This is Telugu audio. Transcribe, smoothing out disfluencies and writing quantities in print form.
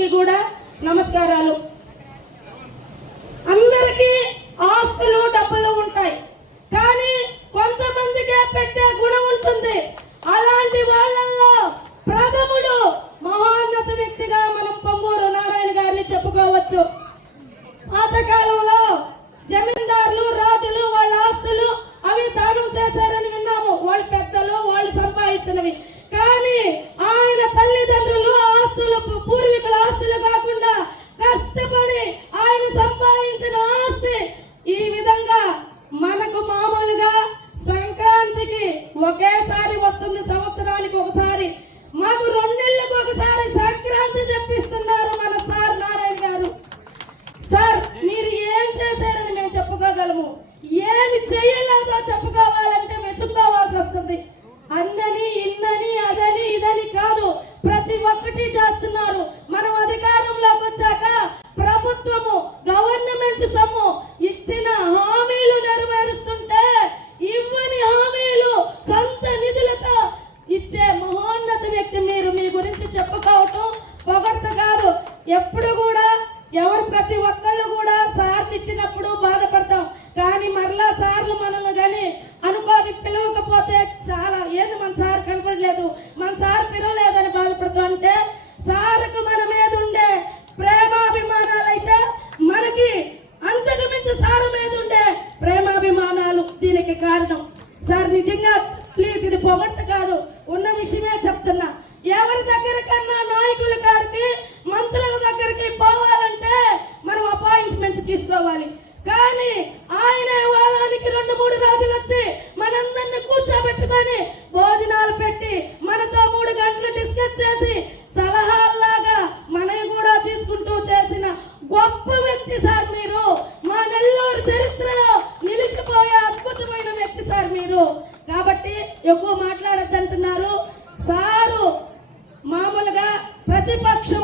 అందరికీ కూడా నమస్కారాలు. అందరికీ ఆస్తులు డబ్బులు ఉంటాయి, కానీ కొంతమందికే పెట్టే గుణం ఉంటుంది. అలాంటి వాళ్ళల్లో ప్రథముడు మహోన్నత వ్యక్తిగా మనం పొంగూరు నారాయణ గారిని చెప్పుకోవచ్చు. పాతకాలంలో జమీందారులు రాజులు వాళ్ళ ఆస్తులు అవి దానం చేశారని విన్నాము, వాళ్ళ పెద్దలు వాళ్ళు సంపాదించినవి. కానీ ఆయన తల్లిదండ్రులు ఆస్తులు పూర్వీకుల ఆస్తులు కాకుండా కష్టపడి ఆయన సంపాదించిన ఆస్తి ఈ విధంగా మనకు మామూలుగా సంక్రాంతికి ఒకేసారి వస్తుంది, సంవత్సరానికి ఒకసారి. మాకు 2 నెలలకు ఒకసారి సంక్రాంతి చెప్పిస్తున్నారు మన సార్ నారాయణ గారు. సార్ మీరు ఏం చేశారని మేము చెప్పుకోగలము, ఏమి చేయలేదో చెప్పుకోవాలంటే వెతుక్కోవాల్సి వస్తుంది. అన్నని ఇన్నని అదని ఇదని కాదు, ప్రతి ఒక్కటి చేస్తున్నారు. మనం అధికారంలోకి వచ్చాక ప్రభుత్వము గవర్నమెంట్ సొమ్ము ఇచ్చిన హామీలు నెరవేరుస్తుంటే ఇవ్వని హామీలు సొంత నిధులతో ఇచ్చే మహోన్నత వ్యక్తి మీరు. మీ గురించి చెప్పుకోవటం పొగడ్త కాదు. ఎప్పుడు కూడా ప్రతి ఒక్కళ్ళు కూడా సార్ తిట్టినప్పుడు బాధపడతాం, కానీ మరలా సార్లు మనల్ని కానీ అనుకోని పిలవకపోతే చాలా ఏది మన సార్ కనపడలేదు, మన సార్ పిలవలేదని బాధపడతాం. అంటే సార్కు మన మీద ఉండే ప్రేమాభిమానాలు అయితే మనకి అంతకు మించి సార్ మీద ఉండే ప్రేమాభిమానాలు దీనికి కారణం. సార్ నిజంగా ప్లీజ్, ఇది పొగట్టు కాదు, ఉన్న విషయమే చెప్తున్నా. ఎవరి దగ్గర కన్నా నాయకుల కాడికి మంత్రుల దగ్గరికి పోవాలంటే మనం అపాయింట్మెంట్ తీసుకోవాలి. కానీ ఆయన వారానికి 2-3 రోజులు వచ్చి మనందరిని కూర్చోబెట్టుకొని భోజనాలు పెట్టి మనతో 3 గంటలు డిస్కస్ చేసి సలహాల్లాగా మనవి కూడా తీసుకుంటూ చేసిన గొప్ప వ్యక్తి సార్ మీరు. మా నెల్లూరు చరిత్రలో నిలిచిపోయే అద్భుతమైన వ్యక్తి సార్ మీరు. కాబట్టి ఎక్కువ మాట్లాడద్దంటున్నారు సారు. మామూలుగా ప్రతిపక్షం